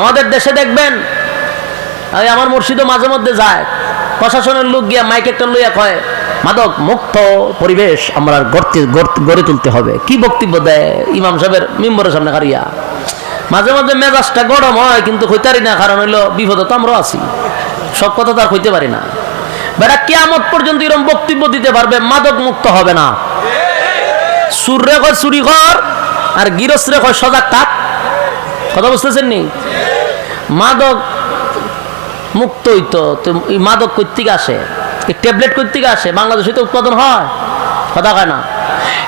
আমাদের দেশে দেখবেন আমার মুর্শিদও মাঝে মধ্যে যায়, প্রশাসনের লোক গিয়া মাইক একটা লইয়া কয় মাদক মুক্ত পরিবেশ আমরা গড়ে তুলতে হবে। কি বক্তব্য দেয় ইমাম সাহেবের মিম্বরের সামনে হারিয়া। মাঝে মাঝে মেজাজটা গরম হয়, কিন্তু হইতারি না, কারণ হইলো বিপদে তো আমরাও আছি, সব কথা তো আর হইতে পারি না। বেটা কিয়ামত পর্যন্ত এরকম বক্তব্য দিতে পারবে মাদক মুক্ত হবে না। সুররে কয় চুরি কর, আর গিরস্ত্রে কয় সজাগ থাক। কথা বুঝতেছেন নি? মাদক মুক্ত হইতো, মাদক কই থেকে আসে? এই ট্যাবলেট কই থেকে আসে? বাংলাদেশে তো উৎপাদন হয়, কথা কয় না।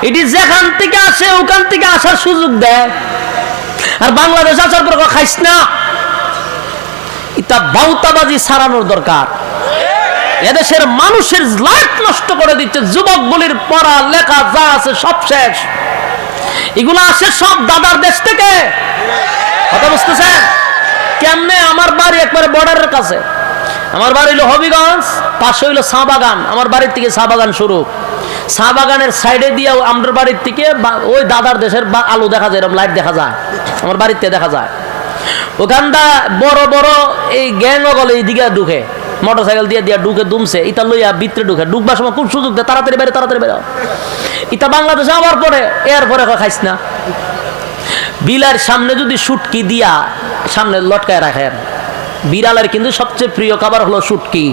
এটি যেখান থেকে আসে ওখান থেকে আসার সুযোগ দেয়, আর বাংলাদেশ আসার পর খাইস না। এটা বাউতাবাজি সারানোর দরকার। এদেশের মানুষের লাইফ নষ্ট করে দিচ্ছে। যুবক বলির পড়া লেখা যা আছে সব শেষ। এগুলো আসে সব দাদার দেশ থেকে। কথা বুঝতেছেন? কেমনে? আমার বাড়ি একবারে বর্ডারের কাছে। আমার বাড়ি হইলো হবিগঞ্জ, পাশে হইলো চা বাগান। আমার বাড়ির থেকে চা বাগান শুরু। চা বাগানের সাইডে দিয়ে আমার বাড়ির থেকে ওই দাদার দেশের আলু দেখা যায়, এরকম লাইট দেখা যায়, আমার বাড়িতে দেখা যায়। ওখানটা বড় বড় এই গ্যাং গলে এইদিকে ঢুকে, মোটরসাইকেল দিয়ে দিয়া ঢুকে দুমছে, ইটা লইয়া ভিতরে ঢুকে, ঢুকবার সময় খুব সুযোগ দেয়, তাড়াতাড়ি বেরো তাড়াতাড়ি বেরো। ইটা বাংলাদেশে আবার পরে এরপরে খাইস না। বিলার সামনে যদি শুটকি দিয়া সামনে লটকায় রাখেন, বিড়ালের কিন্তু সবচেয়ে প্রিয় খাবার হলো শুটকি।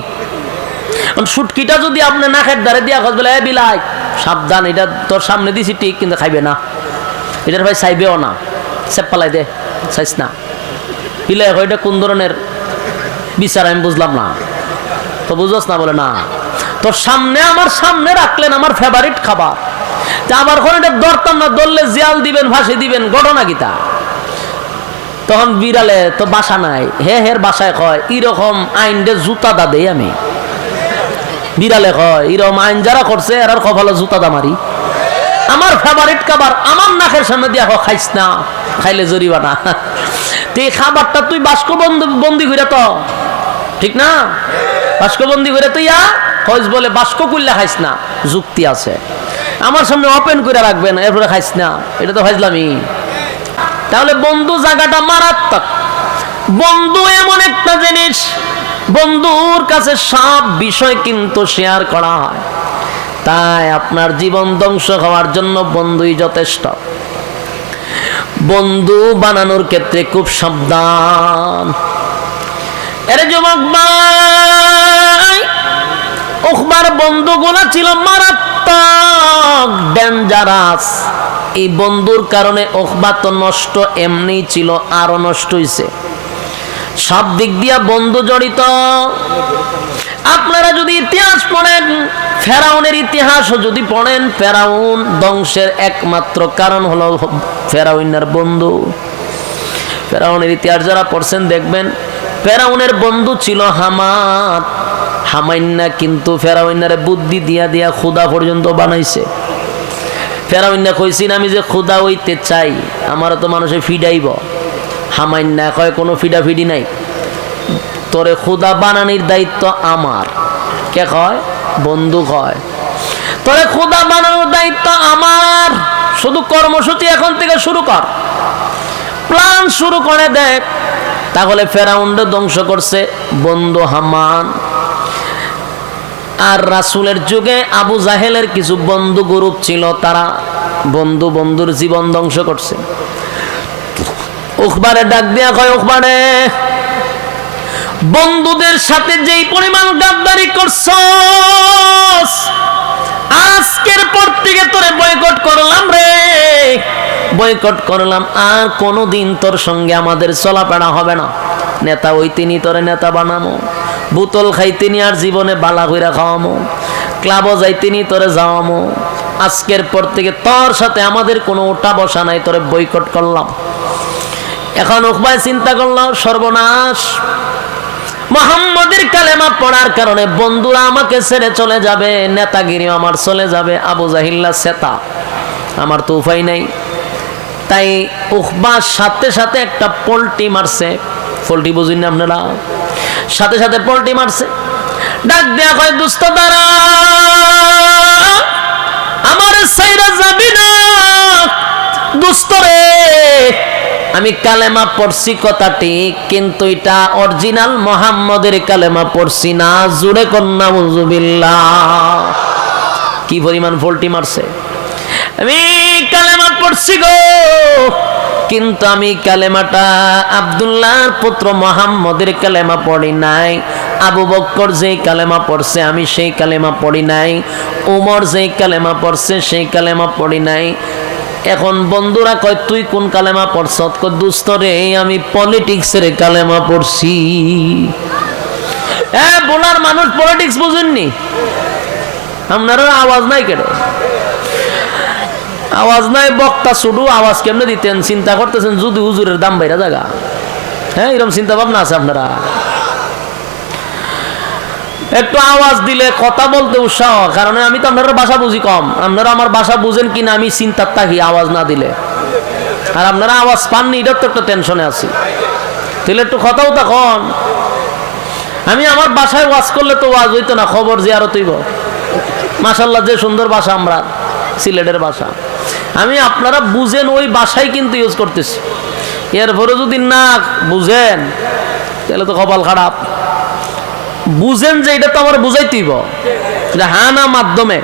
শুটকিটা যদি আপনি নাকের দ্বারে দিয়া খোঁজ বলে বিলাই সাবধান, এটা তোর সামনে দিছি ঠিক, কিন্তু খাইবে না, এটার ভাই চাইবেও না, সেপ পালাই দে, চাইস না। বিলাই এটা কোন ধরনের বিচার আমি বুঝলাম না। তো বুঝোস না? বলে না, তোর সামনে আমার সামনে রাখলেন আমার ফেভারিট খাবার, তা আমার কোনো এটা ধরতাম না, ধরলে জিয়াল দিবেন, ফাঁসি দিবেন, ঘটনা গীতা। তখন বিড়ালে তো বাসা নাই, হের বাসায় কয় এরকম আইন দে জুতা দা দেই আমি। বিড়ালে কয় এরকম আইন যারা করছে এর কপালে জুতা দা মারি। আমার ফেভারিট খাবার আমার নাকের সামনে দিয়া খাইস না, খাইলে জরিমানা। তুই খাবারটা তুই বাস্ক বন্দি করে তো, ঠিক না? বাস্ক বন্দি করে তুই খোঁজ বলে বাস্ক করলে খাইস না, যুক্তি আছে। আমার সামনে ওপেন করে রাখবেন, এরপরে খাইস না, এটা তো ফাইজলামি। তাহলে বন্ধু জায়গাটা মারাত্মক। বন্ধু এমন একটা জিনিস, বন্ধুর কাছে সব বিষয় কিন্তু শেয়ার করা হয়। তাই আপনার জীবন ধ্বংস হওয়ার জন্য বন্ধুই যথেষ্ট। বন্ধু বানানোর ক্ষেত্রে খুব সাবধান। এর যুবক ভাই, উকবার বন্ধুগুলা ছিল মারাত্মক, ডেঞ্জারাস। এই বন্ধুর কারণে উকবা তো নষ্ট এমনি ছিল, আরো নষ্ট হইছে। সব দিক দিয়া বন্ধু জড়িত। আপনারা যদি ইতিহাস পড়েন, ফেরাউনের ইতিহাসও যদি পড়েন, ফেরাউন ধ্বংসের একমাত্র কারণ হলো ফেরাউনের বন্ধু। ফেরাউনের ইতিহাস যারা পড়ছেন দেখবেন, ফেরাউনের বন্ধু ছিল হামান। হামাইন্না কিন্তু ফেরাউনারে বুদ্ধি দিয়া দিয়া খুদা পর্যন্ত বানাইছে। ফেরাউন্না কইছিন আমি যে খুদা হইতে চাই, আমারও তো মানুষে ফিডাইব। হামাইন্না কয় কোনো ফিডাফিডি নাই, তোরে খুদা বানানির দায়িত্ব আমার। কে কয়? বন্ধু কয় তোরে খুদা বানানোর দায়িত্ব আমার, শুধু কর্মসূচি এখন থেকে শুরু কর, প্ল্যান শুরু করে দেখ। তাহলে ফেরাউনকে ধ্বংস করছে বন্ধু হামান। আর রাসূলের যুগে আবু জাহেলের কিছু বন্ধু গ্রুপ ছিল, তারা বন্ধুর জীবন ধ্বংস করছে। উকবারে ডাক দিয়া কয়, উকবারে বন্ধুদের সাথে যেই পরিমাণ গাদ্দারি করছস, আজকের পর থেকে তোরে বয়কট করলাম রে, বয়কট করলাম। আর কোনোদিন তোর সঙ্গে আমাদের চলাফেরা হবে না। নেতা ওই তিনি তোরে নেতা বানামো, বোতল খাইতেনি আর জীবনে বালা কইরা খাওয়ামো, ক্লাবও যাইতেনি তোরে যাওয়ামো। আজকের পর থেকে তোর সাথে আমাদের কোনো ওঠা বসা নাই, তোরে বয়কট করলাম। এখন উকবায় চিন্তা করলো সর্বনাশ, মুহাম্মাদের কালেমা পড়ার কারণে বন্ধুরা আমাকে ছেড়ে চলে যাবে, নেতাগিরি আমার চলে যাবে, আবু জাহিল্লা সেতা, আমার তো উপায় নাই। তাই উকবার সাথে সাথে একটা পোল্টি মারছে। পোল্টি বুঝেন না আপনারা? সাথে সাথে পোল্টি মারছে। ডাক দেয়া কয়, দুস্ত দাঁড়া, আমার সাইরা যাবি না দুস্ত রে, আমি কালেমা পড়ছি কথা ঠিক, কিন্তু এটা অরিজিনাল মুহাম্মদের কালেমা পড়ছি না। জোরে কন্না নাউযুবিল্লাহ। কি পরিমাণ ভোল্টি মারছে। আমি কালেমা পড়ছি গো, কিন্তু আমি কালেমাটা আব্দুল্লাহর পুত্র মুহাম্মদের কালেমা পড়ি নাই। আবু বকর যেই কালেমা পড়ছে আমি সেই কালেমা পড়ি নাই। ওমর যেই কালেমা পড়ছে সেই কালেমা পড়ি নাই। এখন বন্ধুরা কয় তুই কোন কালেমা পড়ছ? কয় দোস্ত রে আমি পলিটিক্সের কালেমা পড়ছি। বলার মানুষ পলিটিক্স বুঝেননি? আপনারা আওয়াজ নাই কেন? আওয়াজ নাই, বক্তা শুধু আওয়াজ কেমনে দিতেন চিন্তা করতেছেন যদি হুজুরের দাম বাইরা জায়গা। হ্যাঁ, এরকম চিন্তা ভাবনা আছে আপনারা? একটু আওয়াজ দিলে কথা বলতে উৎসাহ, কারণ আমি তো আপনারা ভাষা বুঝি কম। আপনারা আমার ভাষা বুঝেন কিনা আমি চিন্তার থাকি আওয়াজ না দিলে। আর আপনারা আওয়াজ পাননি, এটার তো একটা টেনশনে আছি। তাহলে একটু কথাও তখন আমি আমার বাসায় ওয়াজ করলে তো ওয়াজ হইতো না, খবর জিয়ারত হইব। মাশাআল্লাহ, যে সুন্দর ভাষা আমরা সিলেটের ভাষা। আমি আপনারা বুঝেন ওই ভাষাই কিন্তু ইউজ করতেছি। এরপরে যদি না বুঝেন তাহলে তো কপাল খারাপ। বুঝেন যে এটা তো আমার বুঝাইতেইব, এটা হ্যাঁ না মাধ্যমে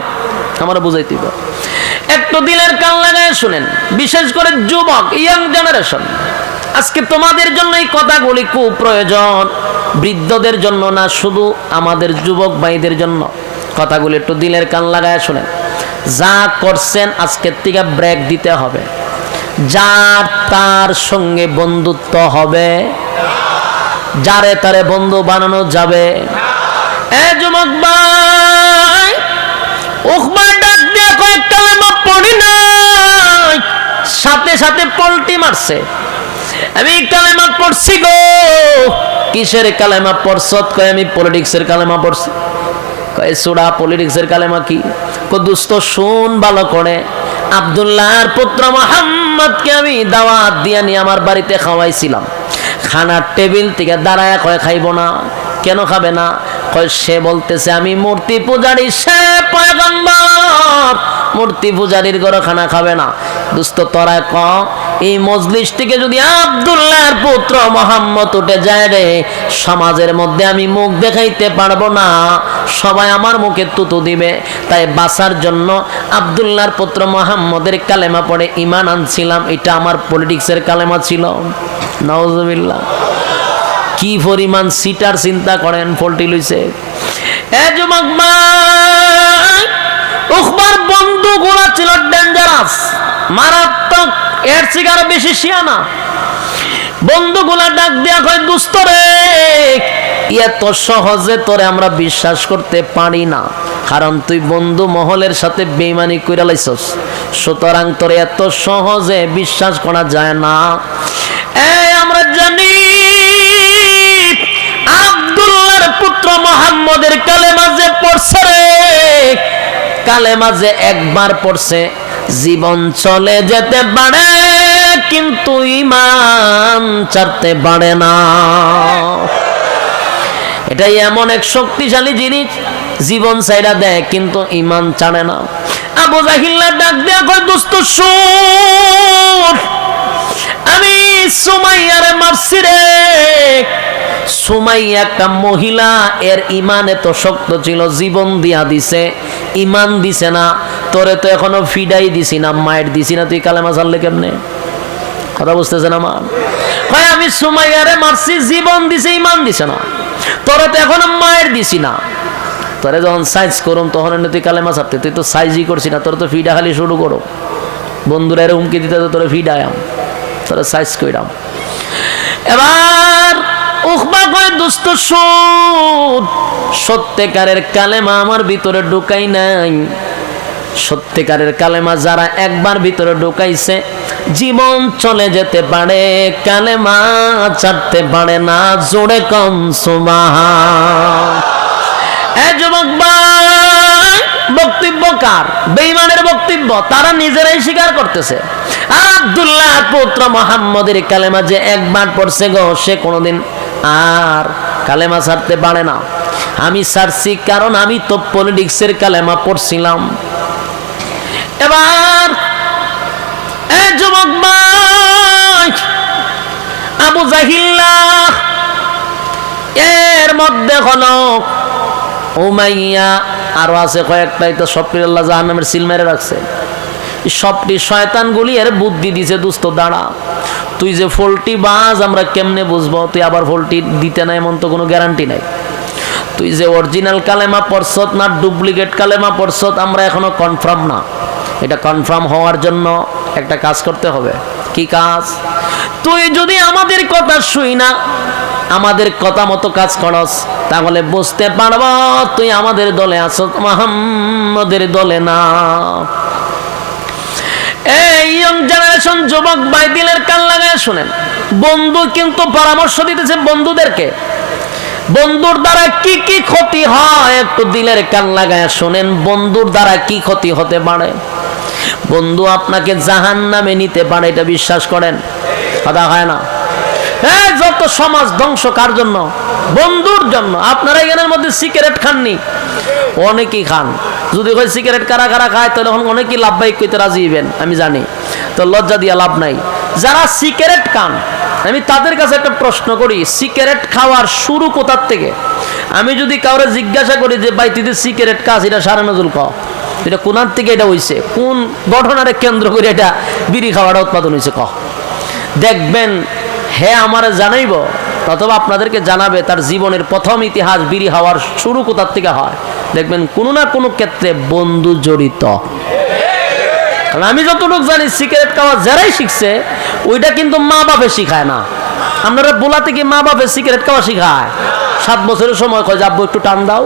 আমার বুঝাইতেইব। একটু দিলের কান লাগায় শুনেন, বিশেষ করে যুবক, ইয়াং জেনারেশন। আজকে তোমাদের জন্য এই কথাগুলি খুব প্রয়োজন, বৃদ্ধদের জন্য না, শুধু আমাদের যুবক ভাইদের জন্য কথাগুলি একটু দিলের কান লাগায় শুনেন। যা করছেন আজকের থেকে ব্রেক দিতে হবে। যার তার সঙ্গে বন্ধুত্ব হবে, যারে তারে বন্ধু বানানো যাবে। যুবক ভাই, উখবার ডাক দিয়ে কয়েক কালেমা পড়ি নাই, সাথে সাথে পল্টি মারছে। আমি কালেমা পড়ছি গো। কিসের কালেমা পড়ছ? কয় আমি পলিটিক্সের কালেমা পড়ছি। কয় সুরা পলিটিক্সের কালেমা কি? দোস্ত শুন ভালো করে, আব্দুল্লাহর পুত্র মুহাম্মদকে আমি দাওয়াত দিয়ে নিয়ে আমার বাড়িতে খাওয়াইছিলাম। খানার টেবিল থেকে দাঁড়ায় কয় খাইব না। কেন খাবে না? কয় সে বলতেছে আমি মূর্তি পূজারি, সে পয়গম্বর, মূর্তি পূজারির ঘরে খানা খাবে না। দোস্ত তোরা ক এই মজলিস থেকে যদি আব্দুল্লাহর পুত্র মুহাম্মদ উঠে যায় রে, সমাজের মধ্যে আমি মুখ দেখাইতে পারবো না, সবাই আমার মুখে তুতু দিবে। তাই বাঁচার জন্য আব্দুল্লাহর পুত্র মুহাম্মদের কালেমা পড়ে ঈমান আনছিলাম। এটা আমার পলিটিক্সের কালেমা ছিল। নাউজুবিল্লাহ। কি পরিমাণ সিটার চিন্তা করেন, ফল্টি লইছে। যুবক ভাই, উখবার বন্ধুগুলা ছিল ডেঞ্জারাস, মারাত্মক, এর থেকে আরো বেশি শিয়ানা। বন্ধুগুলা ডাক দিয়া কয় দোস্ত রে, এত সহজে তোরে আমরা বিশ্বাস করতে পারি না, কারণ তুই বন্ধু মহলের সাথে বেঈমানি কইরা লাইছস, সুতরাং তোরে এত সহজে বিশ্বাস করা যায় না। আমরা জানি আব্দুল্লাহর পুত্র মুহাম্মদের কালেমা যে পড়ছে রে, কালেমা যে একবার পড়ছে জীবন চলে যেতে পারে, কিন্তু ঈমান ছাড়তে পারে না। এটাই এমন এক শক্তিশালী জিনিস, জীবন ছাইরা দেয় কিন্তু ঈমান ছাড়ে না। আবু জাহিল্লা ডাক দেয়া কয় দোস্ত শুন, আমি সুমাইয়ারে মারছি রে। সুমাইয়া একটা মহিলা, এর ঈমান এত শক্ত ছিল, জীবন দিয়া দিছে, ঈমান দিছে না। তোরে তো এখনো ফিডাই দিছি না, মায়ের দিছি না, তুই কালেমা ছাড়লে কেমনে? কথা বুঝতেছেন আমার? হয় আমি সুমাইয়ারে মারছি, জীবন দিছে, ঈমান দিছে না। তোরে তো এখনো মায়ের দিছি না। তোরে যখন সাইজ করুম তখন তুই কালেমা ছাড়তে, তুই তো সাইজই করছি না, তোর তো ফিডা খালি শুরু করো। বন্ধুরা এর হুমকি দিতে তো তোরে ফিডায়াম, তোরে সাইজ কইরাম। এবার উখবা কয় দোস্ত শুন, সত্যিকারের কালেমা আমার ভিতরে ঢুকাই নাই। সত্যিকারের কালেমা যারা একবার ভিতরে ঢুকাইছে, জীবন চলে যেতে পারে, কালেমা ছাড়তে পারে না। জোরে কম সুবহান। যুবক ভাই, বক্তব্য কার? বেঈমানের বক্তব্য, তারা নিজেরাই স্বীকার করতেছে। আব্দুল্লাহ পুত্র মুহাম্মদের কালেমা যে একবার পড়ছে গো, সে কোনোদিন আর কালেমা ছাড়তে পারে না। আমি ছাড়ছি কারণ আমি তো পলিটিক্সের কালেমা পড়ছিলাম। এবার যুবক ভাই, আবু জাহিল্লাহ, এর মধ্যে হলো উমাইয়া, আরো আছে কয়েকটাই, তো সবটি আল্লাহ জাহান্নামের সিল মেরে রাখছে। সবটি শয়তানগুলি এর বুদ্ধি দিছে, দুস্থ দাঁড়া, তুই যে ফল্টি বাজ আমরা কেমনে বুঝবো, তুই আবার ফল্টি দিতে নাই এমন তো কোনো গ্যারান্টি নাই। তুই যে অরিজিনাল কালেমা পড়ছত না ডুপ্লিকেট কালেমা পড়ছত আমরা এখনো কনফার্ম না। এটা কনফার্ম হওয়ার জন্য একটা কাজ করতে হবে। কি কাজ? তুই যদি আমাদের কথা শুই না, আমাদের কথা মতো কাজ করস, তাহলে বুঝতে পারব তুই আমাদের দলে আছ, মুহাম্মদের দলে না। এই ইয়ং জেনারেশন যুবক ভাই, দিলের কান লাগায় শুনেন, বন্ধু কিন্তু পরামর্শ দিতেছে বন্ধুদেরকে, বন্ধুর দ্বারা কি কি ক্ষতি হয় একটু দিলের কান লাগায় শুনেন। বন্ধুর দ্বারা কি ক্ষতি হতে পারে? বন্ধু আপনাকে জাহান্নামে নিতে পারে, এটা বিশ্বাস করেন? কথা হয় না? হ্যাঁ, যত সমাজ ধ্বংস কার জন্য? বন্ধুর জন্য। আপনারা এখানের মধ্যে সিগারেট খাননি? অনেকেই খান। যদি হয় সিগারেট কারা কারা খায়, তাহলে অনেকেই লাভবাহিক কইতে রাজি হইবেন, আমি জানি, তো লজ্জা দিয়া লাভ নাই। যারা সিগারেট খান, আমি তাদের কাছে একটা প্রশ্ন করি, সিগারেট খাওয়ার শুরু কোথার থেকে? আমি যদি কাউরে জিজ্ঞাসা করি যে ভাই তুই সিগারেট খাস, এটা সারা নজরুল খাও, এটা কোনার থেকে এটা হইছে, কোন ঘটনারে কেন্দ্র করে এটা বিড়ি খাওয়াটা উৎপাদন হয়েছে কহ। দেখবেন হ্যাঁ আমার জানাইব, অথবা আপনাদেরকে জানাবে তার জীবনের প্রথম ইতিহাস বিড়ি খাওয়ার শুরু কোথার থেকে হয়। দেখবেন কোনো না কোনো ক্ষেত্রে বন্ধু জড়িত। কারণ আমি যতটুকু জানি সিগারেট খাওয়া যারাই শিখছে ওইটা কিন্তু মা বাপে শিখায় না। আপনারা বোলা থেকে মা বাপে সিগারেট খাওয়া শিখায়, 7 বছরের সময় কয় যাবো একটু টান দাও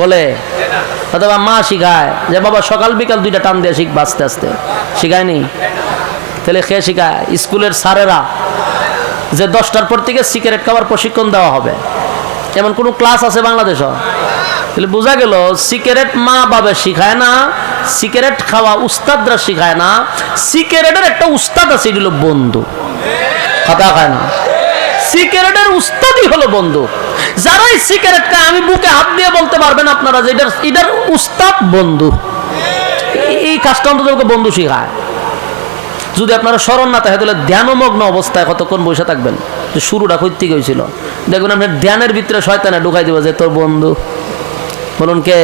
বলে, অথবা মা শিখায় যে বাবা সকাল বিকাল 2টা টান দিয়ে শিখবা, আস্তে আস্তে। শিখায়নি? তাহলে খেয়ে শিখায় স্কুলের স্যারেরা যে 10টার পর থেকে সিগারেট খাওয়ার প্রশিক্ষণ দেওয়া হবে, এমন কোনো ক্লাস আছে বাংলাদেশে? তাহলে বোঝা গেল সিগারেট মা বাবা শিখায় না, সিগারেট খাওয়া উস্তাদরা শিখায় না, সিগারেটের একটা উস্তাদ আছে, এটি হলো বন্ধু। কথা খায় না? সিগারেটের উস্তাদই হলো বন্ধু। যারাই সিগারেট খায় আমি বুকে হাত দিয়ে বলতে পারবেন আপনারা যে এটার উস্তাদ বন্ধু। এই কাজটা অন্তত বন্ধু শিখায়। যদি আপনারা স্মরণ না থাকে তাহলে ধ্যানমগ্ন অবস্থায় কতক্ষণ বসে থাকবেন, যে শুরুটা কই থেকে হয়েছিল, দেখবেন আপনার ধ্যানের ভিতরে শয়তানে ঢুকাই দেবে যে তোর বন্ধু। বলুন কে?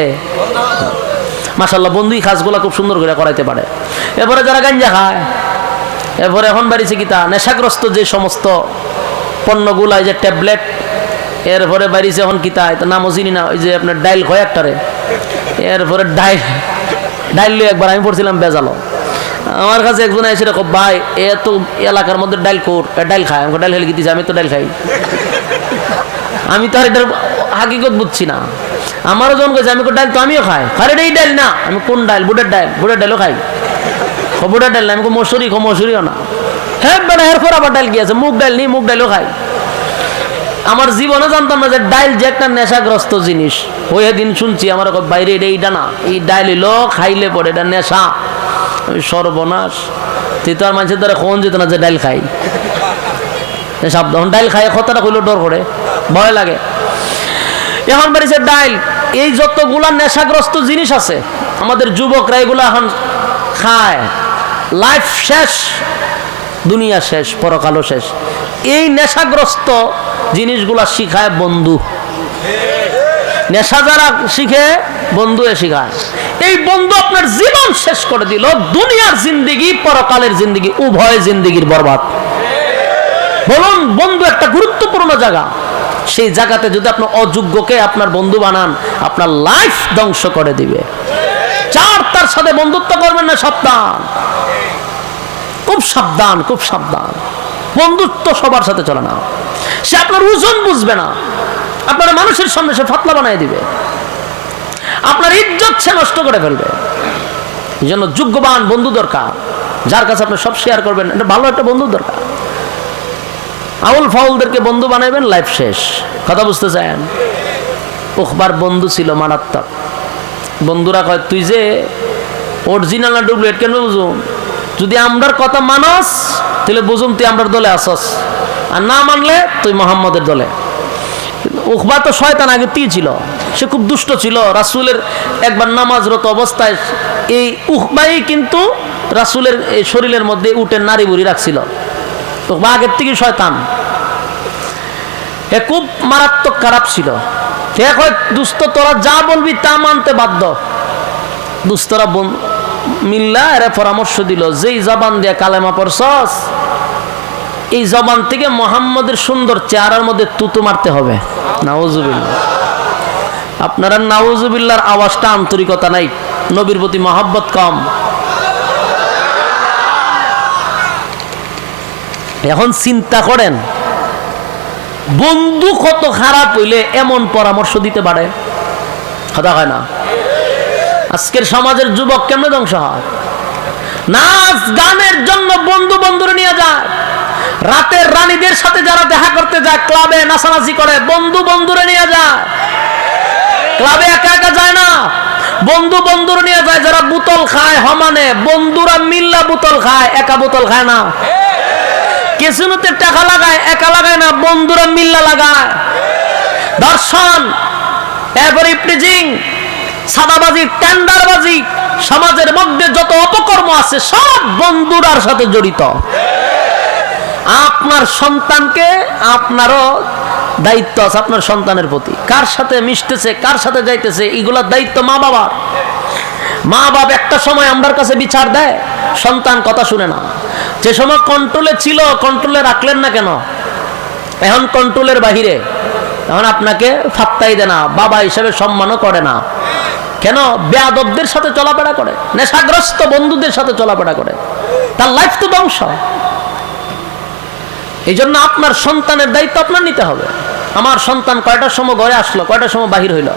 মাশাআল্লাহ, বন্ধুই কাজগুলো খুব সুন্দর করে করাইতে পারে। এরপরে যারা গাঞ্জা খায়, এরপরে এখন বাড়িছে কিতা নেশাগ্রস্ত যে সমস্ত পণ্যগুলা, এই যে ট্যাবলেট, এরপরে বাড়িছে এখন কিতা, এটা নামও চিনি না, ওই যে আপনার ডাইল হয় একটারে, এরপরে ডাইল একবার আমি পড়ছিলাম বেজালো, আমার কাছে একজন এসে দেখো ভাই এত এলাকার মধ্যে ডাইল কোর, ডাইল খায়, আমাকে ডাইল খেলে কি দিচ্ছে, আমি তো ডাইল খাই। আমি তো আর এটার হাকিকত বুঝছি না। আমারও যখন কইছে আমি ডাইল তো আমিও খাই, আরে এই ডাইল না, আমি কোন ডাইল? বুটের ডাইল। বুটের ডাইলও খাই। বুটের ডাইল না, আমি মসুরি মসুরিও না। হ্যাঁ বেড়া, এরপর আবার ডাইল কি আছে? মুগ ডাইল নেই, মুগ ডাইলও খাই। আমার জীবনে জানতাম না যে ডাইল যে একটা নেশাগ্রস্ত জিনিস। ওই দিন শুনছি আমার বাইরে এইটা না, এই ডাইল এলো খাইলে পরে এটা নেশা। সর্বনাশ, তুই তো আর মানুষের দ্বারা কোন যেত না যে ডাইল খাই, সাবধান। ডাইল খাই কতটা কইলো ডর করে, ভয় লাগে। এখন বাড়িছে ডাইল, এই যতগুলা নেশাগ্রস্ত জিনিস আছে আমাদের যুবকরা এগুলো এখন খায়। লাইফ শেষ, দুনিয়া শেষ, পরকালও শেষ। এই নেশাগ্রস্ত জিনিসগুলা শিখায় বন্ধু। নেশা যারা শিখে বন্ধু শিখায়। এই বন্ধু আপনার জীবন শেষ করে দিল, দুনিয়ার জিন্দেগি পরকালের জিন্দেগি উভয় জিন্দেগির বরবাদ। বলুন, বন্ধু একটা গুরুত্বপূর্ণ জায়গা। সেই জায়গাতে যদি আপনি অযোগ্যকে আপনার বন্ধু বানান, আপনার লাইফ ধ্বংস করে দিবে। তার সাথে বন্ধুত্ব করবেন না, সাবধান, খুব সাবধান, খুব সাবধান। বন্ধুত্ব সবার সাথে চলে না। সে আপনার ওজন বুঝবে না, আপনার মানুষের সামনে সে ফাতলা বানিয়ে দিবে, আপনার ইজ্জত সে নষ্ট করে ফেলবে। এই জন্য যোগ্যবান বন্ধু দরকার, যার কাছে আপনি সব শেয়ার করবেন। এটা ভালো একটা বন্ধু দরকার। আউল ফাউলদেরকে বন্ধু বানাইবেন, লাইফ শেষ। কথা বুঝতে চান? উকবার বন্ধু ছিল মারাত্মক। বন্ধুরা কয় তুই যে অরিজিনাল না ডুপ্লিকেট কেন বুঝুন? যদি আমরার কথা মানস তাহলে বুঝুন তুই আমরার দলে আসস, আর না মানলে তুই মোহাম্মদের দলে। উকবা তো শয়তান আগে ছিল, সে খুব দুষ্ট ছিল। রাসূলের একবার নামাজরত অবস্থায় এই উকবাই কিন্তু রাসূলের শরীরের মধ্যে উটের নাড়ি বুড়ি রাখছিল। উকবা আগের থেকে শয়তান। এ খুব মারাত্মক খারাপ ছিল। দুস্থ তোরা যা বলবি তা মানতে বাধ্য। দুস্থরা মিল্লা এরা পরামর্শ দিল, যেই জবান দিয়ে কালেমা পড়ছস এই জবান থেকে মোহাম্মদের সুন্দর চেহারার মধ্যে তুতু মারতে হবে। নাউজুবিল্লাহ। আপনারা নাউজুবিল্লাহর আওয়াজটা আন্তরিকতা নাই, নবীর প্রতি মহব্বত কম। এখন চিন্তা করেন, বন্ধু কত খারাপ হইলে এমন পরামর্শ দিতে পারে? কথা হয় না? আজকের সমাজের যুবক কেমনে ধ্বংস হয়? নাচ গানের জন্য বন্ধু বন্ধুরে নিয়ে যায়, রাতের রানীদের সাথে যারা দেখা করতে যায় ক্লাবে নাচানাচি করে, বন্ধু বন্ধুরে নিয়ে যায়। ক্লাবে একা একা যায় না, বন্ধু বন্ধুরে নিয়ে যায়। যারা বোতল খায় হমানে, বন্ধুরা মিল্লা বোতল খায়, একা বোতল খায় না। কেসিনোতে টাকা লাগায়, একা লাগায় না, বন্ধুরা মিল্লা লাগায়। দর্শন, এরপরে ইপটিজিং, সাদাবাজি, টেন্ডারবাজি, সমাজের মধ্যে যত অপকর্ম আছে সব বন্ধুরার সাথে জড়িত। আপনার সন্তানকে, আপনারও দায়িত্ব আছে আপনার সন্তানের প্রতি। কার সাথে মিশতেছে, কার সাথে যাইতেছে, এগুলোর দায়িত্ব মা বাবার। মা বাবা একটা সময় আমার কাছে বিচার দেয়, সন্তান কথা শুনে না। যে সময় কন্ট্রোলে ছিল, কন্ট্রোলে রাখলেন না কেন? এখন কন্ট্রোলের বাহিরে, এখন আপনাকে ফাত্তাই দেয় না, বাবা হিসেবে সম্মানও করে না। কেন? বেয়াদবদের সাথে চলাফেরা করে, নেশাগ্রস্ত বন্ধুদের সাথে চলাফেরা করে, তার লাইফ তো ধ্বংস। এই জন্য আপনার সন্তানের দায়িত্ব আপনার নিতে হবে। আমার সন্তান কয়টার সময় ঘরে আসলো, কয়টার সময় বাহির হইল,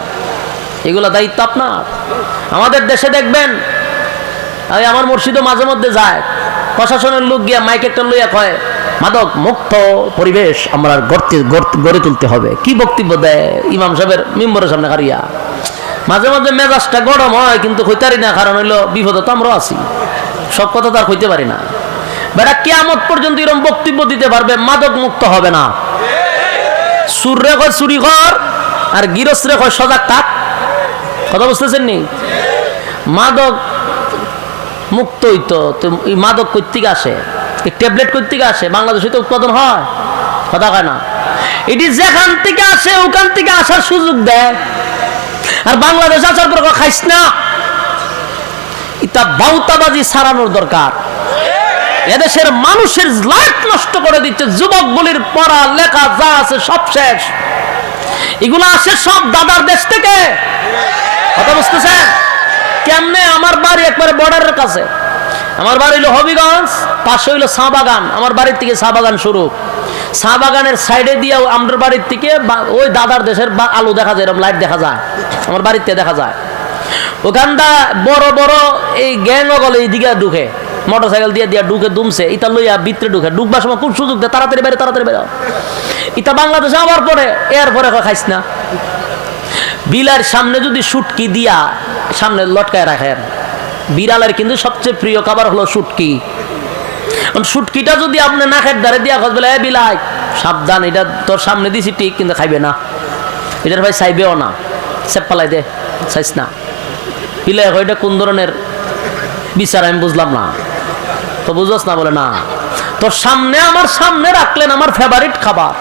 এগুলো দায়িত্ব আপনার। আমাদের দেশে দেখবেন, আমার মসজিদও মাঝে মধ্যে যায়, প্রশাসনের লোক গিয়া মাইক একটা লইয়া কয় মাদক মুক্ত পরিবেশ আমরা গড়ে তুলতে হবে। কি বক্তব্য দেয় ইমাম সাহেবের মিম্বরের সামনে হারিয়া। মাঝে মাঝে মেজাজটা গরম হয়, কিন্তু হইতারি না, কারণ হইলো বিপদ তো আমরাও আছি, সব কথা তো আর হইতে পারি না। বেটা কিয়ামত পর্যন্ত এরকম বক্তব্য দিতে পারবে মাদক মুক্ত হবে না। সুররে কয় চুরি কর, আর গিরস্ত্রে কয় সজাগ থাক। কথা বুঝতেছেন নি? মাদক মুক্ত হইতো, মাদক কই থেকে আসে? ট্যাবলেট কই থেকে আসে? বাংলাদেশে তো উৎপাদন হয়। কথা কয় না? এটি যেখান থেকে আসে ওখান থেকে আসার সুযোগ দেয়, আর বাংলাদেশ আসার পর খাইস না। এটা বাউতাবাজি সারানোর দরকার। এদেশের মানুষের লাইফ নষ্ট করে দিচ্ছে, যুবকগুলির পড়া লেখা যা আছে সব শেষ। এগুলো আসে সব দাদার দেশ থেকে। কথা বুঝতেছেন? কেমনে? আমার বাড়ি একবারে বর্ডারের কাছে, আমার বাড়ি হইলো হবিগঞ্জ, পাশে হইলো চা বাগান। আমার বাড়ির থেকে চা বাগান শুরু, চা বাগানের সাইডে দিয়ে আমার বাড়ির থেকে ওই দাদার দেশের আলু দেখা যায়, এরকম লাইট দেখা যায়, আমার বাড়িতে দেখা যায়। ওখানটা বড় বড় এই গ্যাং গলে এইদিকে ঢুকে, মোটর সাইকেল দিয়ে দিয়া ঢুকে দুমছে, ইটা লইয়া ভিতরে ঢুকে, ঢুকবার সময় খুব সুযোগ দেয়, তাড়াতাড়ি বেরো তাড়াতাড়ি বেরো। ইটা বাংলাদেশে আবার পরে, এরপরে খাইস না। বিলার সামনে যদি শুটকি দিয়া সামনে লটকায় রাখেন, বিড়ালের কিন্তু সবচেয়ে প্রিয় খাবার হলো শুটকি। শুটকিটা যদি আপনি নাকের ধারে দিয়া খোঁজ বলে, বিলাই সাবধান, এটা তোর সামনে দিছি ঠিক, কিন্তু খাইবে না, এটার ভাই চাইবেও না, সেপ পালাই দে, চাইস না। বিলাই এটা কোন ধরনের বিচার আমি বুঝলাম না। তো বুঝোস না? বলে না, তোর সামনে, আমার সামনে রাখলেন আমার ফেভারিট খাবার,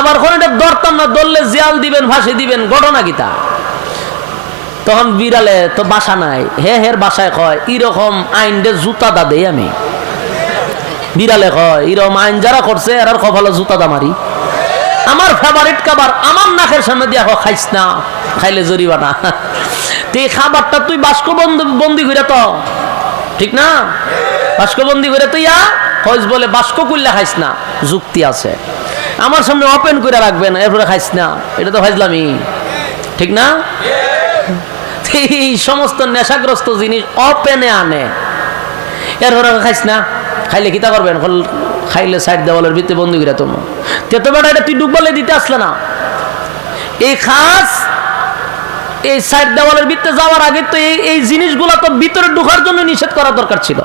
আবার কোন এটা ধরতাম না, ধরলে জিয়াল দিবেন, ফাঁসি দিবেন, ঘটনা গীতা। তখন বিড়ালে তো বাসা নাই, হের বাসায় কয় এরকম আইন দে জুতা দা দেই আমি। বিড়ালে কয় এরকম আইন যারা করছে এরার কপালে জুতা দা মারি। আমার ফেভারিট খাবার আমার নাকের সামনে দিয়া খাইস না, খাইলে জরিমানা। তো এই খাবারটা তুই বাস্ক বন্দি করে, তো ঠিক না? বাস্ক বন্দি করে তুই কইস বলে বাস্ক করলে খাইস না, যুক্তি আছে। আমার সামনে ওপেন করে রাখবেন, এরপরে খাইস না, এটা তো খাইসলামই, ঠিক না? এই সমস্ত নেশাগ্রস্ত জিনিস ওপেনে আনে, এরপরে খাইস না, খাইলে কিতা করবেন? খাইলে সাইড দেওয়ালের ভিতরে বন্দি করে তোমার তেতো বেটা, এটা তুই ডুবলে দিতে আসলে না। এই খাস এই সাইড দেওয়ালের ভিতরে যাওয়ার আগে তো এই জিনিসগুলো তো ভিতরে ঢোকার জন্য নিষেধ করা দরকার ছিল।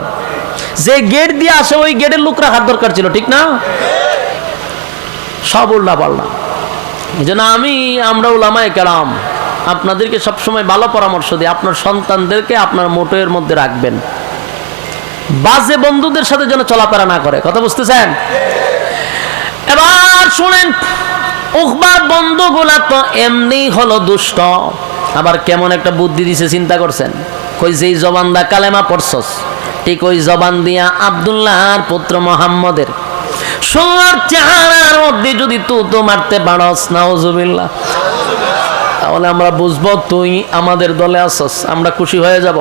যে গেট দিয়ে আসে ওই গেটের লোক রাখার দরকার ছিল, ঠিক না? সব উল্টা পাল্টা। এই জন্য আমরা উলামায়ে কেরাম আপনাদেরকে সবসময় ভালো পরামর্শ দিই, আপনার সন্তানদেরকে আপনার মোটের মধ্যে রাখবেন, বাজে বন্ধুদের সাথে যেন চলাফেরা না করে। কথা বুঝতেছেন? এবার শুনেন, উকবার বন্ধুগুলা তো এমনি হলো দুষ্ট, আবার কেমন একটা বুদ্ধি দিছে চিন্তা করছেন? কই যেই জবান দা কালেমা পড়ছস ঠিক ওই জবান দিয়া আব্দুল্লাহর পুত্র মুহাম্মদের সোনার চেহারার মধ্যে যদি তো মারতে পারস, নাউজুবিল্লাহ, তাহলে আমরা বুঝবো তুই আমাদের দলে আসস, আমরা খুশি হয়ে যাব।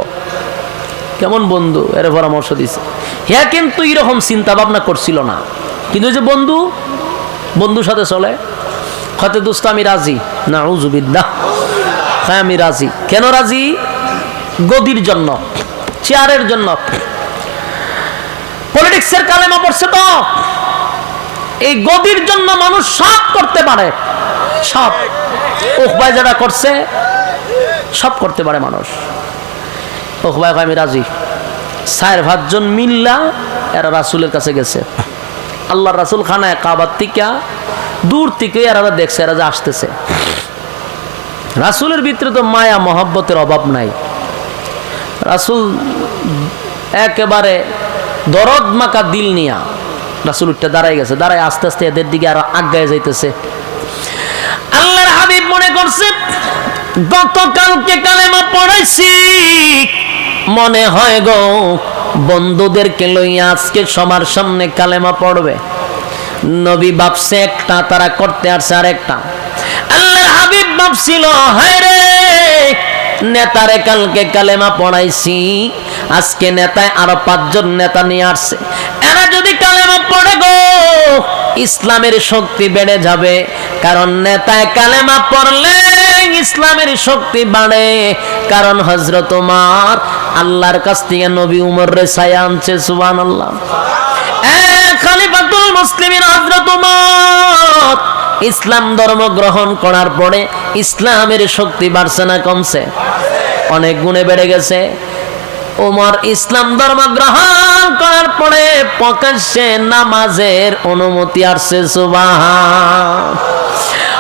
কেমন বন্ধু, এর পরামর্শ দিছে। হ্যাঁ, কিন্তু এরকম চিন্তা ভাবনা করছিল না, কিন্তু যে বন্ধুর সাথে চলে, হয়তো দোস্ত আমি রাজি, নাউজুবিল্লাহ, হ্যাঁ আমি রাজি। কেন রাজি? গদির জন্য, চেয়ারের জন্য, পলিটিক্সের কালেমা পড়ছে তো। এই গদির জন্য মানুষ সব করতে পারে, সব। উকবায় যেটা করছে সব করতে পারে মানুষ। উকবায় আমি রাজি। 4-5 জন মিল্লা এরা রাসূলের কাছে গেছে। আল্লাহর রাসূল খানায় কাবার থেকে দূর থেকে এরা দেখছে এরা যে আসতেছে। রাসূলের ভিতরে তো মায়া মহব্বতের অভাব নাই। রাসূল একেবারে দরদ মাকা দিল নিয়া রাসূল উঠতে দাঁড়াই গেছে, দাঁড়ায় আস্তে আস্তে এদের দিকে আরো আগায় যাইতেছে। আল্লাহর হাবিব মনে করছে গতকালকে কালেমা পড়াইছি, মনে হয় গো বন্ধুদেরকে লইয়া আজকে সবার সামনে কালেমা পড়বে। নবী ভাবছে একটা, তারা করতে আসছে আরেকটা। আল্লাহর হাবিব ভাবছিল হায় রে, নেতারে কালকে কালেমা পড়াইছি, আজকে নেতায় আরো 5 জন নেতা নিয়ে আসছে, এরা যদি কালেমা পড়ে গো ইসলামের শক্তি বেড়ে যাবে। কারণ নেতায় কালেমা পড়লে ইসলামের শক্তি বাড়ে। কারণ হযরত ওমর আল্লাহর কাছ থেকে নবী উমর রে ছায়া আনছে, সুবহানাল্লাহ। খলিফাতুল মুসলিমিন হযরত ওমর ইসলাম ধর্ম গ্রহণ করার পরে ইসলামের শক্তি বাড়ছে না কমছে? অনেক গুণে বেড়ে গেছে। ওমর ইসলাম ধর্ম গ্রহণ করার পরে প্রকাশ্যে নামাজের অনুমতি আসছে, সুবহান।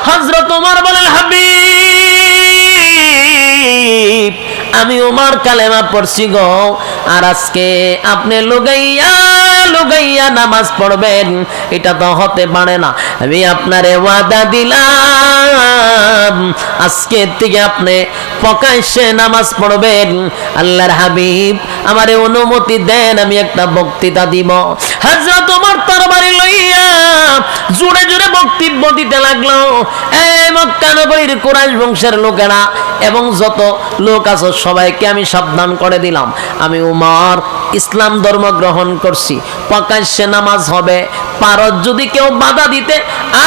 হযরত ওমর বলেন হাবিব আমি ওমর কালেমা পড়ছি গো, আর আজকে আপনি লুগাইয়া নামাজ পড়বেন, এটা তো হতে পারে না। আমি আপনারে ওয়াদা দিলাম আজকে থেকে আপনি প্রকাশ্যে নামাজ পড়বেন। আল্লাহর হাবিব আমারে অনুমতি দেন, আমি একটা বক্তৃতা দিব। হযরত ওমর তরবারি লইয়া জোরে জোরে বক্তব্য দিতে লাগলো। এই মক্কা নগরীর কুরাইশ বংশের লোকেরা এবং যত লোক আছে সবাইকে আমি সাবধান করে দিলাম, আমি ওমর ইসলাম ধর্ম গ্রহণ করছি, প্রকাশ্যে নামাজ হবে। পারত যদি কেউ বাধা দিতে,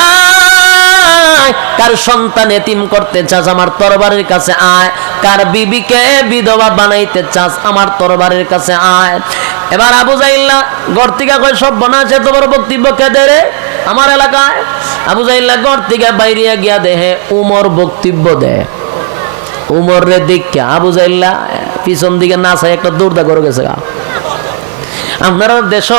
আয় কার সন্তান এতিম করতে চাস আমার তরবারির কাছে আয়, কার বিবিকে বিধবা বানাইতে চাস আমার তরবারির কাছে আয়। এবার আবু জাইল্লা ঘর থেকে কয় সব বানাচ্ছে, তোমার বক্তব্য কে দে রে আমার এলাকায়? আবু জাইল্লা ঘর থেকে বাইরে গিয়া দেহে উমর বক্তব্য দেয়। উমর রে দেখে আবু জাইল্লা পিছন দিকে না চাই একটা দৌড়দা করে গেছে। আপনারা দেশ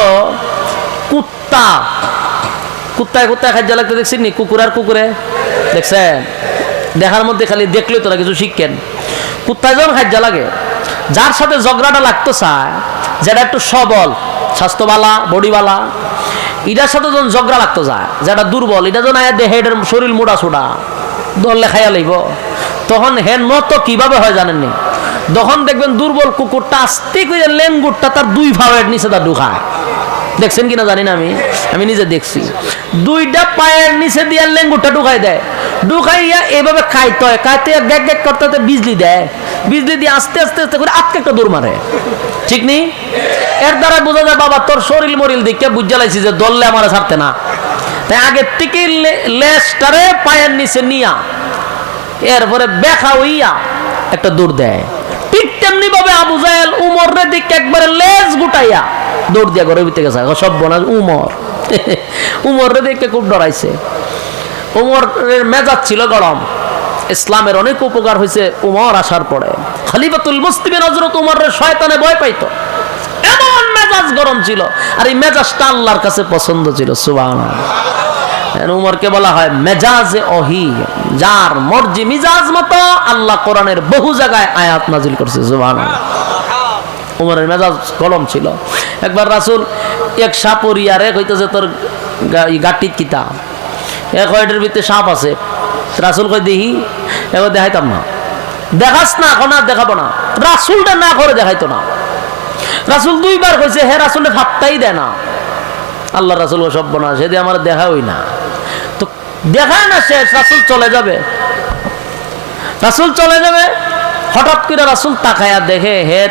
কুত্তায় খাদ্য লাগতে দেখছেন নি? কুকুর আর কুকুরে দেখছেন? দেখার মধ্যে খালি দেখলেই তোরা কিছু শিখেন। কুত্তায় যখন খাদ্য লাগে, যার সাথে ঝগড়াটা লাগতো চায়, যেটা একটু সবল স্বাস্থ্যবালা বডিবালা, এটার সাথে যখন ঝগড়া লাগতো যায়, যেটা দুর্বল, এটা যখন আয়া দেহে এটার শরীর মোটা সোটা দললে খাইয়া লইব, তখন হেন মতো কিভাবে হয় জানেননি? তখন দেখবেন দুর্বল কুকুরটা আস্তে করে লেঙ্গুরটা তার 2 ভাবের নিচে তা ঢুকায়। দেখছেন কিনা জানি না, আমি নিজে দেখছি। 2টা পায়ের নিচে দিয়ে লেঙ্গুরটা ঢুকাই দেয়, ঢুকাইয়া এভাবে খাইতে হয়, খাইতে গ্যাক গ্যাক করতে বিজলি দেয়, বিজলি দিয়ে আস্তে আস্তে আস্তে করে আটকে একটা দৌড় মারে, ঠিক নেই? এর দ্বারা বোঝা যায় বাবা তোর শরীর মরিল দিকে বুঝা লাইছি যে দললে আমার ছাড়তে না, তাই আগের থেকে লেজটারে পায়ের নিচে নিয়া এরপরে বেখা হইয়া একটা দৌড় দেয়। ঠিক তেমনি ভাবে আবু জাহেল উমরের দিকে একবারে লেজ গুটাইয়া দৌড় দিয়া ঘরের ভিতরে গেছে। সব বনাজ উমরের দিকে খুব ডরাইছে। উমরের মেজাজ ছিল গরম। ইসলামের অনেক উপকার হয়েছে উমর আসার পরে। খলিফাতুল মুসলিমিন হযরত উমরের শয়তানে ভয় পাইতো, এমন মেজাজ গরম ছিল। আর এই মেজাজটা আল্লাহর কাছে পছন্দ ছিল, সুবহানাল্লাহ। উমরকে বলা হয় মেজাজে ওহি, যার মর্জি মিজাজ মতো আল্লাহ কোরআনের বহু জায়গায় আয়াত নাজিল করছে, সুবহানাল্লাহ। উমরের মেজাজ গরম ছিল। একবার রাসূল এক সাপরিয়ারে কইতেছে তোর গাটিত কিতা এক কয়টার ভিতরে সাপ আছে। রাসূল কয় দেখি, এবার দেখাইতাম না। দেখাস না, এখন আর দেখাবো না। রাসূলটা না করে দেখাইতো না। রাসূল দুইবার কইছে, হে রাসূলের ফাত্তাই দেয় না। আল্লাহ রাসূল সব বনা সেদি আমার দেখা হই না, তো দেখায় না শেষ। রাসূল চলে যাবে, রাসূল চলে যাবে। হঠাৎ করে রাসূল তাকায়া দেখে হের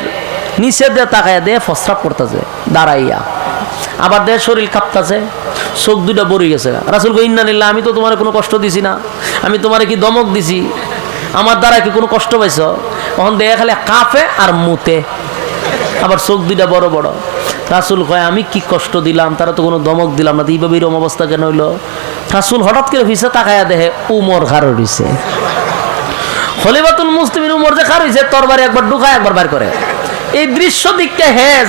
নিচে দিয়ে তাকায়া দিয়ে ফসরাপ করতেছে দাঁড়াইয়া, আবার দেহ শরীর কাঁপতাছে, চোখ দুইটা বড়ি গেছে। রাসূল কই ইন্না লিল্লাহ, আমি তো তোমার কোনো কষ্ট দিছি না, আমি তোমার কি দমক দিছি, আমার দ্বারা কি কোনো কষ্ট পাইছ? তখন দেয়া খালি কাঁপে আর মুতে, আবার চোখ দুইটা বড় বড়। রাসূল কয় আমি কি কষ্ট দিলাম, তারা তো কোনো দমক দিলাম না, এইভাবে এরকম অবস্থা কেন হইলো? রাসূল হঠাৎ করে ফিসে তাকায়া দেখে উমর খাড় হইছে। খলিফাতুল মুসলিমিন উমর যে খাড় হইছে, তরবারি একবার ঢুকায় একবার বার করে। এই দৃশ্য দিকটা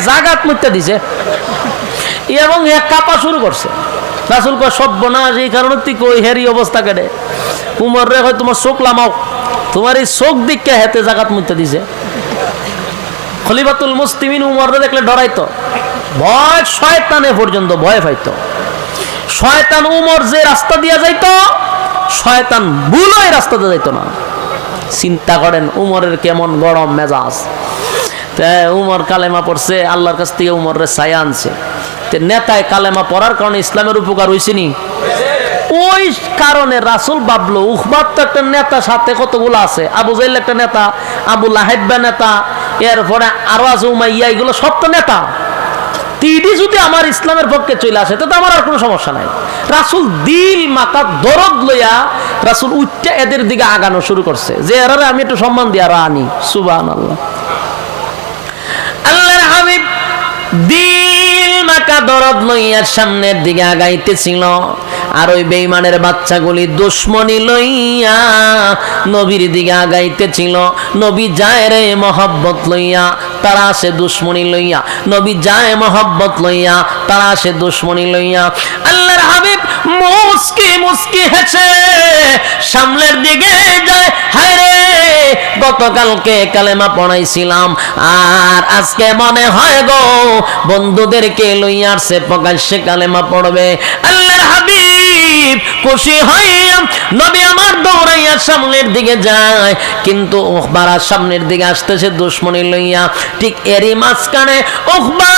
জাগাত মুতে দিছে এবং কাঁপা শুরু করছে। রাসূল কয় সর্বনাশ, এই কারণে তুই কই হেরি অবস্থা কেটে? উমর রে হয় তোমার চোখ লামাও, তোমার এই চোখ দিকটা হেতে জাগাত মুতে দিছে। খলিফাতুল মুসলিমিন উমররে দেখলে ডরাইতো, ভয় শয়তানে পর্যন্ত ভয় পাইতো। শয়তান উমর যে রাস্তা দিয়া যাইতো, শয়তান ভুল ওই রাস্তাতে যাইতো না। চিন্তা করেন উমরের কেমন গরম মেজাজ। উমর কালেমা পড়ছে, আল্লাহর কাছ থেকে উমররে ছায়া আনছে। নেতায় কালেমা পড়ার কারণে ইসলামের উপকার হয়েছে নি? ওই কারণে রাসূল ভাবলো উখবাত তো একটা নেতা, সাথে কতগুলো আছে, আবু জাহেল একটা নেতা, আবু লাহাব নেতা, এরপরে আরো আছে উমাইয়া, এগুলো সব তো নেতা। তিডি যদি আমার ইসলামের পক্ষে চলে আসে তো আমার আর কোনো সমস্যা নাই। রাসূল দিল মাথা দরদ লইয়া রাসূল উচ্চা এদের দিকে আগানো শুরু করছে, যে এরারে আমি একটু সম্মান দিয়ে আর আনি। সুবহানাল্লাহ। আল্লাহর হাবিব দিল মাকা দরদ লইয়া সামনের দিকে আগাইতেছিল, আর ওই বেঈমানের বাচ্চাগুলি দুশমনি লইয়া নবীর দিকে আগাইতেছিল। নবী যায় রে মহব্বত লইয়া, তারা আসে দুশমনি লইয়া। নবী যায় মহব্বত লইয়া, তারা আসে দুশমনি লইয়া। আল্লাহর হাবিব মুস্কি মুস্কি হেসে সামনের দিকে যায়। হায় রে, গতকালকে কালেমা পড়াইছিলাম, আর আজকে মনে হয় গো বন্ধুদেরকে লইয়া আসছে প্রকাশ্যে কালেমা পড়বে। আল্লাহর হাবিব খুশি হইয়া নবী আমার দৌড়াইয়া সামনের দিকে যায়, কিন্তু উখবা সামনের দিকে আসতেছে দুশমনি লইয়া। ঠিক এরই মাঝখানে উখবা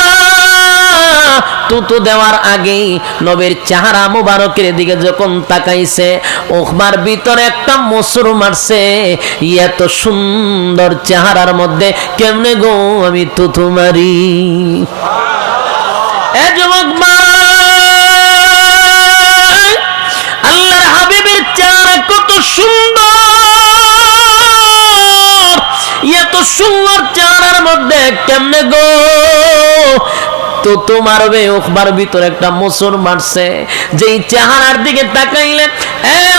তুতু দেওয়ার আগেই নবীর চেহারা মুবারকের দিকে যখন তাকাইছে, উখবার ভিতরে একটা মসুর মারছে। এত সুন্দর চেহারার মধ্যে কেমনে গো আমি তুতু মারি? এ যুবক মা, আল্লাহর হাবিবের চেহারা কত সুন্দর, এত সুন্দর চেহারার মধ্যে কেমনে গো তো তোমার উখবার ভিতরে একটা মোসর মারছে। যেই চেহারার দিকে তাকাইলে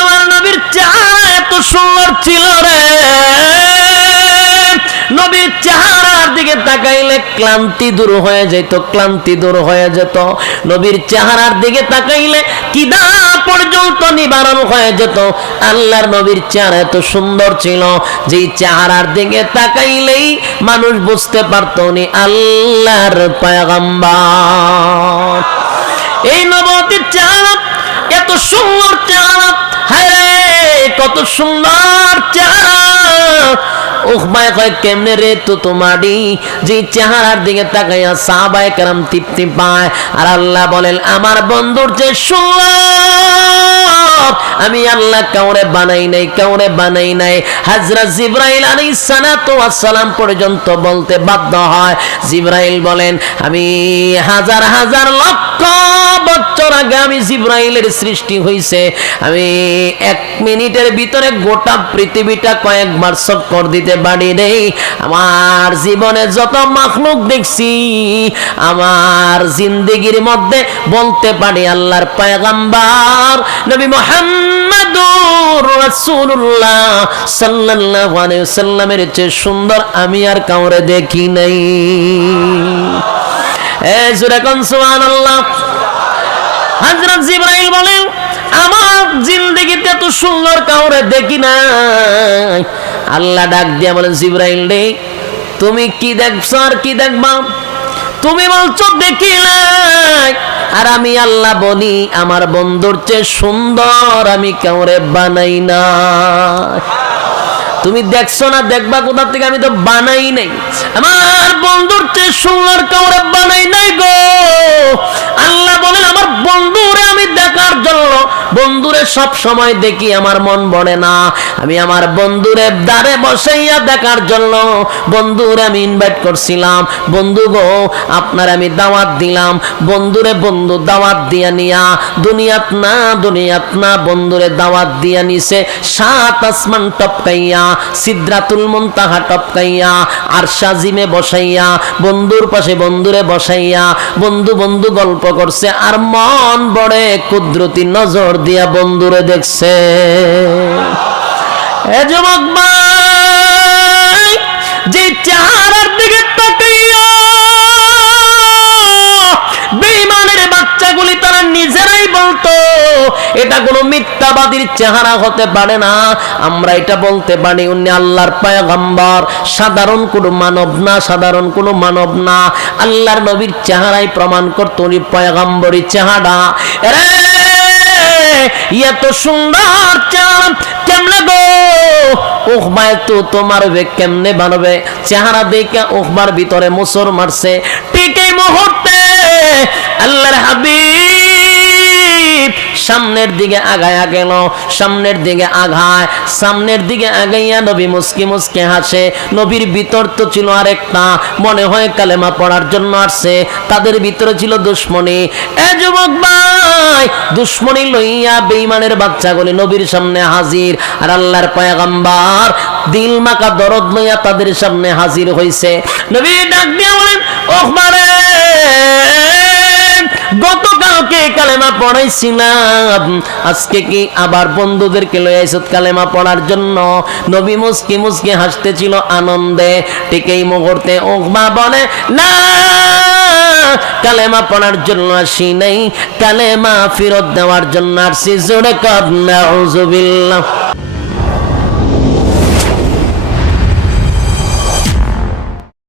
আমার নবীর চেহারা এত সুন্দর ছিল রে, নবীর চেহারার দিকে তাকাইলে ক্লান্তি দূর হয়ে যেত, ক্লান্তি দূর হয়ে যেত। নবীর চেহারার দিকে তাকাইলে কিদা পর্যন্ত নিবারণ হয়ে যেত। আল্লাহর নবীর চেহারা এত সুন্দর ছিল, যেই চেহারার দিকে তাকাইলেই মানুষ বুঝতে পারত উনি আল্লাহর পয়গম্বর। এই নবতির চেহারা এত সুন্দর চেহারা, হায় রে কত সুন্দর চেহারা। উখবায় কয় কেমনে রে তো তোমারি? যে চেহারার দিকে তাকাইয়া সাহাবায়ে কেরাম তৃপ্তি পায়। আর আল্লাহ বলেন আমার বন্ধুর যে সুন্দর, আমি আল্লাহ কাউরে বানাই নাই, কাউরে বানাই নাই। হযরত জিবরাইল আলাইহিস সালাতু ওয়াস সালাম পর্যন্ত বলতে বাধ্য হয়। জিবরাইল বলেন আমি হাজার হাজার লক্ষ বছর আগে আমি জিবরাইলের সৃষ্টি হইছে, আমি 1 মিনিটের ভিতরে গোটা পৃথিবীটা কয়েকবার চক্কর দিতে পারি রে। আমার জীবনে যত মাখলুক দেখছি, আমার জিন্দেগির মধ্যে বলতে পারি আল্লাহর পয়গম্বর নবী মুহাম্মদুর রাসূলুল্লাহ সাল্লাল্লাহু আলাইহি ওয়াসাল্লামের চেয়ে সুন্দর আমি আর কাউরে দেখি নাই। জোরে কোন সুবহানাল্লাহ। হযরত জিবরাইল বলেন আমার জিন্দেগিতে এত সুন্দর কাউরে দেখি নাই। আল্লাহ ডাক দিয়া বলেন জিবরাইল রে তুমি কি দেখছ আর কি দেখবা? তুমি বলছো দেখি নাই, আর আমি আল্লাহ বলি আমার বন্ধুর চেয়ে সুন্দর আমি কাউরে বানাই না। তুমি দেখছো না, দেখবা কোথা থেকে? আমি তো বানাই নাই, আমার বন্ধুর চেয়ে সুন্দর কাউরে বানাই নাই গো। আল্লাহ বলেন আমার বন্ধুরে আমি দেখার জন্য, বন্ধুরে সব সময় দেখি আমার মন ভরে না, আমি আমার বন্ধুরে দ্বারে বসাইয়া দেখার জন্য বন্ধুরে আমি ইনভাইট করছিলাম। বন্ধু গো আপনার আমি দাওয়াত দিলাম, বন্ধুরে বন্ধু দাওয়াত দিয়া নিয়া দুনিয়াত না বন্ধুরে দাওয়াত দিয়া নিছে 7 আসমান টপকাইয়া, সিদরাতুল মুনতাহা টপকাইয়া, আরশ আজিমে বসাইয়া, বন্ধুর পাশে বন্ধুরে বসাইয়া বন্ধু বন্ধু গল্প করছে, আর মন বড়ে কুদরতি নজর দিয়া বন্ধুরে দেখছে। এ যুবক ভাই, যে চেহারার দিকে তাকাইয়া বেঈমানের বাচ্চাগুলি তারা নিজেরাই বলতো এটা কোনো মিথ্যাবাদীর চেহারা হতে পারে না, আমরা এটা বলতে পারি উনি আল্লাহর পয়গম্বর, সাধারণ কোনো মানব না, সাধারণ কোনো মানব না। আল্লাহর নবীর চেহারাই প্রমাণ করতো উনি পয়গম্বরী চেহারা। এত সুন্দর চেহারা কেমনে গো উখবায় তো তোমার কেমনে বানবে? চেহারা দেখে উখবার ভিতরে মোসর মারছে। ঠিক এই মুহূর্তে আল্লাহর হাবিব সামনের দিকে আগায়া গেল, সামনের দিকে আগাইয়া নবী মুস্কি মুস্কি হাসে। নবীর ভিতর তো ছিল আরেকটা, মনে হয় কালেমা পড়ার জন্য আসছে, তাদের ভিতরে ছিল দুশ্মনী। এ যুবক ভাই, দুশ্মনী লইয়া বেঈমানের বাচ্চাগুলি নবীর সামনে হাজির, আর আল্লাহর পয়গম্বর দিল মাকা দরদ লইয়া তাদের সামনে হাজির হইছে। নবী ডাক দিয়া বলেন, ওখবারে গতকালকে কালেমা পড়াইছিলাম, আজকে কি আবার বন্ধুদেরকে লয়ে আইছত কালেমা পড়ার জন্য? নবী মুস্কি মুস্কি হাসতেছিল আনন্দে। ঠিক এই মুহূর্তে উকবা বলে, না কালেমা পড়ার জন্য আসি নাই, কালেমা ফেরত দেওয়ার জন্য আসছি। জোরে কাদ নাউযুবিল্লাহ।